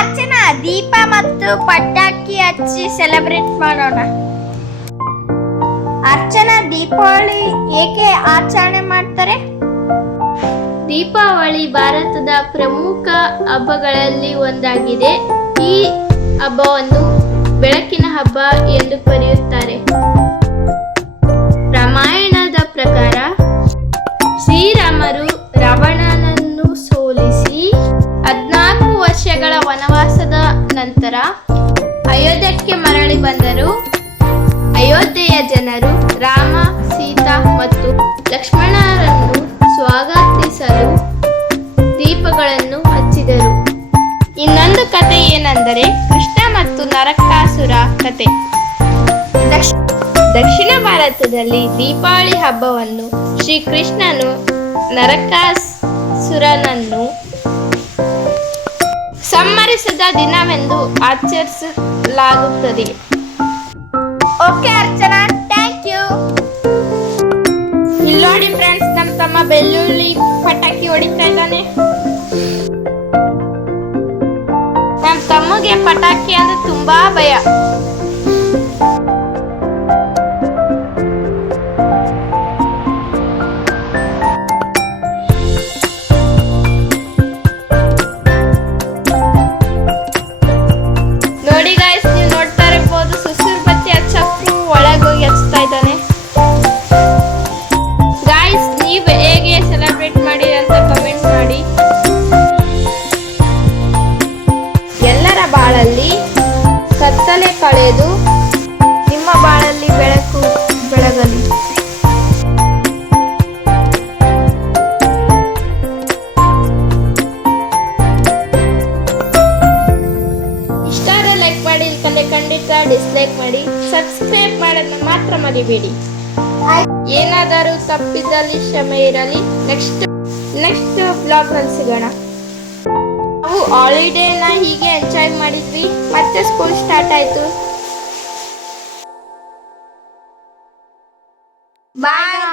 ಅರ್ಚನಾ ದೀಪ ಮತ್ತು ಪಟಾಕಿ ಹಚ್ಚಿ ಸೆಲೆಬ್ರೇಟ್ ಮಾಡೋಣ. ಅರ್ಚನಾ, ದೀಪಾವಳಿ ಏಕೆ ಆಚರಣೆ ಮಾಡ್ತಾರೆ? ದೀಪಾವಳಿ ಭಾರತದ ಪ್ರಮುಖ ಹಬ್ಬಗಳಲ್ಲಿ ಒಂದಾಗಿದೆ. ಈ ಹಬ್ಬವನ್ನು ಬೆಳಕಿನ ಹಬ್ಬ ಎಂದು ಕರೆಯುತ್ತಾರೆ. ನಂತರ ಅಯೋಧ್ಯಕ್ಕೆ ಮರಳಿ ಬಂದರು. ಅಯೋಧ್ಯೆಯ ಜನರು ರಾಮ, ಸೀತಾ ಮತ್ತು ಲಕ್ಷ್ಮಣರನ್ನು ಸ್ವಾಗತಿಸಲು ದೀಪಗಳನ್ನು ಹಚ್ಚಿದರು. ಇನ್ನೊಂದು ಕತೆ ಏನೆಂದರೆ ಕೃಷ್ಣ ಮತ್ತು ನರಕಾಸುರ ಕತೆ. ದಕ್ಷ- ದಕ್ಷಿಣ ಭಾರತದಲ್ಲಿ ದೀಪಾವಳಿ ಹಬ್ಬವನ್ನು ಶ್ರೀ ಕೃಷ್ಣನು ನರಕಾಸುರನನ್ನು ಸಂಹರಿಸಿದ ದಿನವೆಂದು ಆಚರಿಸಲಾಗುತ್ತದೆ. ಓಕೆ ಅರ್ಚನಾ ಥ್ಯಾಂಕ್ ಯು ಇಲ್ಲಿ ನೋಡಿ ಫ್ರೆಂಡ್ಸ್ ನಮ್ಮ ತಮ್ಮ ಬೆಳ್ಳುಳ್ಳಿ ಪಟಾಕಿ ಹೊಡಿತಾ ಇದ್ದಾನೆ. ನಮ್ಮ ತಮ್ಮಗೆ ಪಟಾಕಿ ಅಂದ್ರೆ ತುಂಬಾ ಭಯ. ಕಳೆದು ನಿಮ್ಮ ಬಾಳಲ್ಲಿ ಬೆಳಕು ಬೆಳಗಲಿ. ಇಷ್ಟಾರ ಲೈಕ್ ಮಾಡಿ, ಇಲ್ಕಂದ್ರೆ ಖಂಡಿತ ಡಿಸ್ಲೈಕ್ ಮಾಡಿ ಸಬ್ಸ್ಕ್ರೈಬ್ ಮಾಡೋದನ್ನ ಮಾತ್ರ ಮರಿಬೇಡಿ. ಏನಾದರೂ ತಪ್ಪಿದ್ದಲ್ಲಿ ಕ್ಷಮೆ ಇರಲಿ ನೆಕ್ಸ್ಟ್ ನೆಕ್ಸ್ಟ್ ಬ್ಲಾಗ್ನಲ್ಲಿ ಸಿಗೋಣ. ನಾವು ಹಾಲಿಡೇನ ಹೀಗೆ ಎಂಜಾಯ್ ಮಾಡಿದ್ವಿ. ಮತ್ತೆ ಸ್ಕೂಲ್ ಸ್ಟಾರ್ಟ್ ಆಯ್ತು. Bye.